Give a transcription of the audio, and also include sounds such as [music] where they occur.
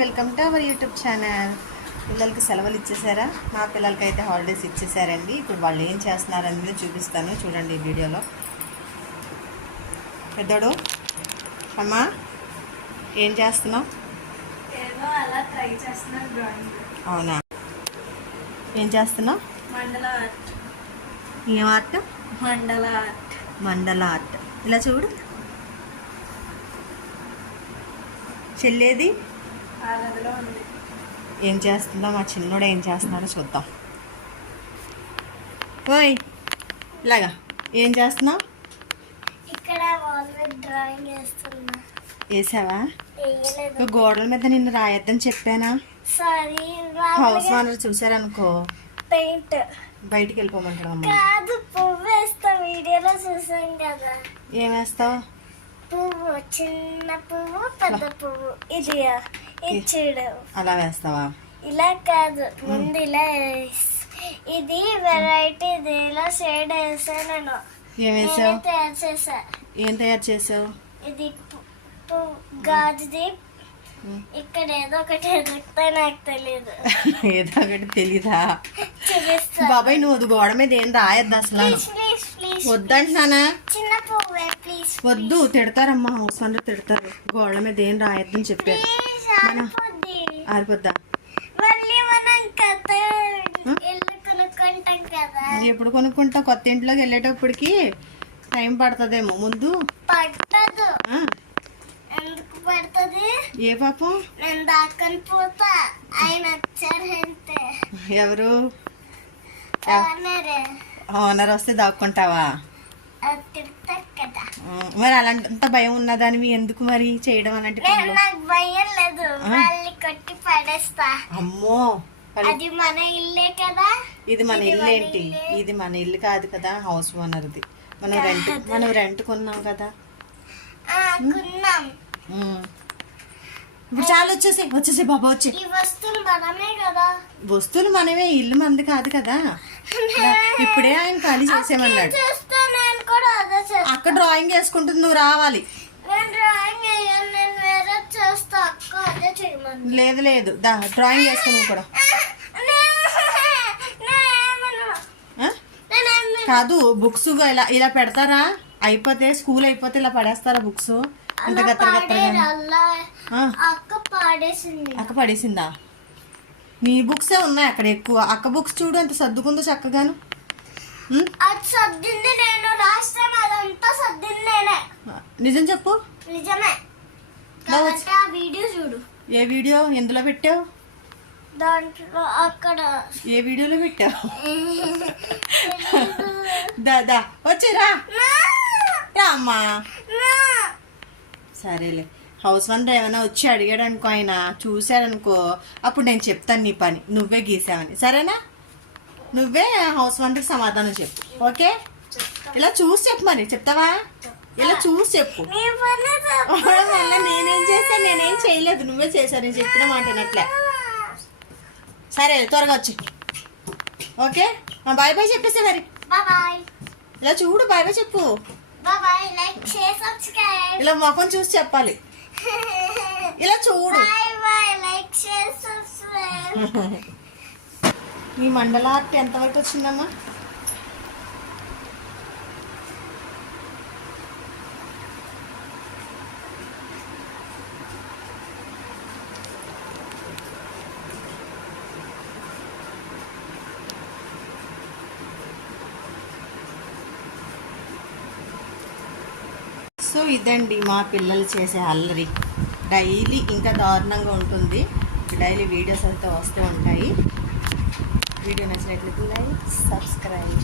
Welcome to our YouTube channel. పిల్లలకి సెలవులు ఇచ్చేసారా? మా పిల్లలకి అయితే హాలిడేస్ ఇచ్చేసారండి. ఇప్పుడు వాళ్ళు ఏం చేస్తున్నారనేది చూపిస్తాను. చూడండి ఈ వీడియోలో. పెద్దోడు అమ్మా ఏం చేస్తున్నావు? అవునా? ఏం చేస్తున్నావు? ఏం ఆర్ట్? మండల ఆర్ట్. మండల ఆర్ట్. ఇలా చూడు. చెల్లేది? ఏం చేస్తుందో మా చిన్నోడు ఏం చేస్తున్నాడో చూద్దాం. ఓయ్ ఇలాగా ఏం చేస్తున్నావు? వేసావా? గోడల మీద నిన్ను రాయొద్దని చెప్పానా? సారీ హౌస్ ఓనర్ చూసారనుకో. పెయింట్. బయటికి వెళ్ళిపోమంటాడు అమ్మ. కాదు పువ్వు వేస్తా వీడియోలో చూసాం కదా. ఏం వేస్తావు? పువ్వు చిన్న పువ్వు పెద్ద పువ్వు. ఇది అలా వేస్తావా? ఇలా కాదు. ముందు ఇలా ఇది వెరైటీ ఇలా షేడ్ వేసా నేను. ఏం వేసావు? తయారు చేసా ఏం తయారు చేసావు? ఇది గాజుది. ఇక్కడ ఏదో ఒకటి ఎదుగుతా నాకు తెలియదు [laughs] ఏదో ఒకటి తెలీదా? బాబాయ్ నువ్వు అది గోడ మీద ఏం రాయొద్దు అసలు. వద్దంటున్నానా చిన్న పువ్వే ప్లీజ్ వద్దు తిడతారమ్మా హౌస్ ఓనర్ తిడతారు. గోడ మీద ఏం రాయొద్దని చెప్పారు. ఆరిపోద్దా. మనం ఎప్పుడు కొనుక్కుంటా? కొత్త ఇంట్లోకి వెళ్ళేటప్పటికి టైం పడుతుందేమో. ముందు పట్టదు ఆ, ఎందుకు పడుతుంది? ఏ పాపం? నేను దాక్కని పోతా. ఆయన ఎవరు? ఓనర్ వస్తే దాక్కుంటావా? మరి అలాంటి భయం ఉన్నదానివి ఎందుకు మరి చేయడం అలాంటి నాకు భయం లేదు. మళ్ళీ కొట్టి పడేస్తా. అమ్మో! అది మన ఇల్లే కదా. ఇది మన ఇల్లు. ఏంటి ఇది మన ఇల్లు కాదు కదా హౌస్ ఓనర్ది మనం రెంట్ మనం రెంట్ కొన్నాం కదా. కొన్నాం. ఇప్పుడు చాలా వచ్చేసి వచ్చేసి బాబా వచ్చి వస్తువులు మనమే కదా. వస్తువులు మనమే ఇల్లు మంది కాదు కదా. ఇప్పుడే ఆయన ఖాళీ చేసేమన్నాడు చేస్తా నేను కూడా అదే చేస్తా అక్క డ్రాయింగ్ వేసుకుంటుంది నువ్వు రావాలి. లేదు లేదు. దా డ్రాయింగ్ వేసుకో నువ్వు కూడా? కాదు బుక్స్ ఇలా ఇలా పెడతారా? అయిపోతే స్కూల్ అయిపోతే ఇలా పడేస్తారా బుక్స్? అక్క పాడేసింది. నీ బుక్సే ఉన్నాయి అక్కడ ఎక్కువ. అక్క బుక్స్ చూడు ఎంత సర్దుకుందో చక్కగాను. అది సర్దింది నేను రాస్తే అదంతా సర్దింది నేనే నిజం చెప్పు. నిజమే. కాబట్టి ఆ వీడియో చూడు. ఏ వీడియో ఎందులో పెట్టావు? దాంట్లో అక్కడ. ఏ వీడియోలో పెట్టావు? [laughs] దా దా వచ్చి రా. రా అమ్మా. సరేలే. హౌస్ ఓనర్ ఏమైనా వచ్చి అడిగాడు అనుకో ఆయన చూశాడనుకో అప్పుడు నేను చెప్తాను నీ పని. నువ్వే గీసావని. సరేనా? నువ్వే హౌస్ ఓనర్కి సమాధానం చెప్పు. ఓకే? ఇలా చూసి చెప్పు మరి. చెప్తావా? ఇలా చూసి చెప్పు. మళ్ళీ నేనేం చేశాను నేనేం చేయలేదు. నువ్వే చేశాను నేను చెప్పిన మాట వినట్లే. సరే త్వరగా వచ్చి. ఓకే? బాయ్ బాయ్ చెప్పేసే మరి. ఇలా చూడు బాయ్ బాయ్ చెప్పు. ఇలా ముఖం చూసి చెప్పాలి. ఇలా చూడు. [laughs] ఈ మండల ఆర్ట్ ఎంతవరకు వచ్చిందమ్మా? సో ఇదండి మా పిల్లలు చేసే అల్లరి. డైలీ ఇంకా దారుణంగా ఉంటుంది. డైలీ వీడియోస్ అయితే వస్తూ ఉంటాయి. వీడియో నచ్చినట్లయితే లైక్ సబ్స్క్రైబ్.